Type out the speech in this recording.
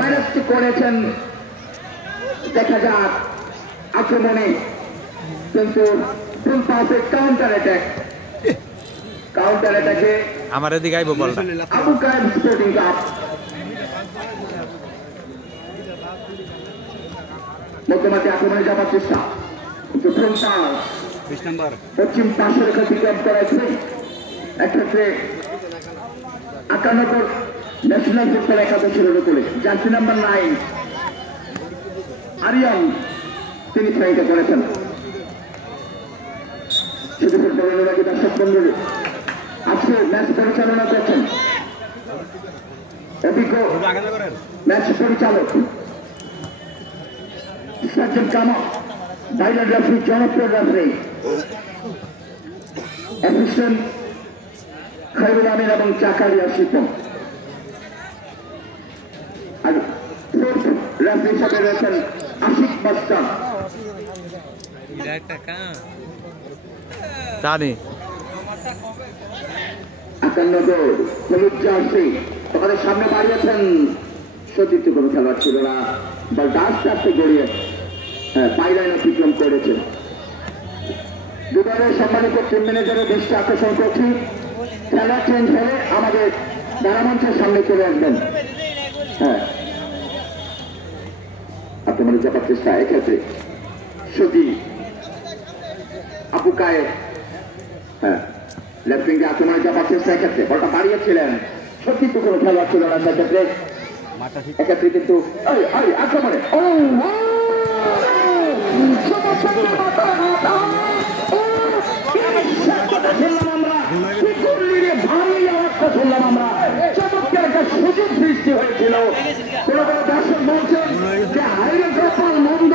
Manage করেছেন। দেখা যাক আক্রমণে কিন্তু ফুল পাসে কাউন্টার অ্যাটাকে আমার এদিকে আইবো বলটা আবু কায়েম স্পোর্টিং ক্লাব মধ্যমাঠে আক্রমণে যাবার চেষ্টা কিন্তু ফুল পাস পশ্চিম পাশের কাছে ক্যাম্প করেছে। এক্ষেত্রে 51 ন্যাশনাল ফুটবল একাদশের উপরে জার্সি নাম্বার 9 আরিয়ান তিনি ফাইটে করেছেন। শুধু ফুটবলের আগে দর্শক বন্ধুরা আজকে ম্যাচ পরিচালনা করছেন অভিজ্ঞ ম্যাচ পরিচালক সাজ্জাদ কামাল, বাইরের রেফারি জনপ্রিয় রেফারি অ্যাসিস্ট্যান্ট খায়রুল আমিন এবং জাকারিয়া শিপন, আর ফোর্থ রেফারি হিসাবে রয়েছেন আশিক বাস্তা। জানি 51 হলুদ জার্সি তোমাদের সামনে বাড়িয়েছেন। সতীর্থ কোনো খেলোয়াড় ছিল না, বল ডাস্ট আসতে গড়িয়ে পাইলাইন অতিক্রম করেছে। দুবারের সম্মানিত টিম ম্যানেজারের দৃষ্টি আকর্ষণ করছি, খেলা চেঞ্জ হলে আমাদের ধারামঞ্চের সামনে চলে আসবেন। হ্যাঁ, আপনাদের যাবার চেষ্টা এক্ষেত্রে সতী আবু কায়েম, হ্যাঁ লেফট উইঙ্গে আক্রমণে যাবার চেষ্টা। এক্ষেত্রে বলটা বাড়িয়েছিলেন, সত্যি তো কোনো খেলোয়াড় ছিল না সেক্ষেত্রে। এক্ষেত্রে কিন্তু আক্রমণে চমৎকার একটা সুযোগ সৃষ্টি হয়েছিল। কোন কোন দর্শক বলছেন যে হাইরে কপাল মন্দ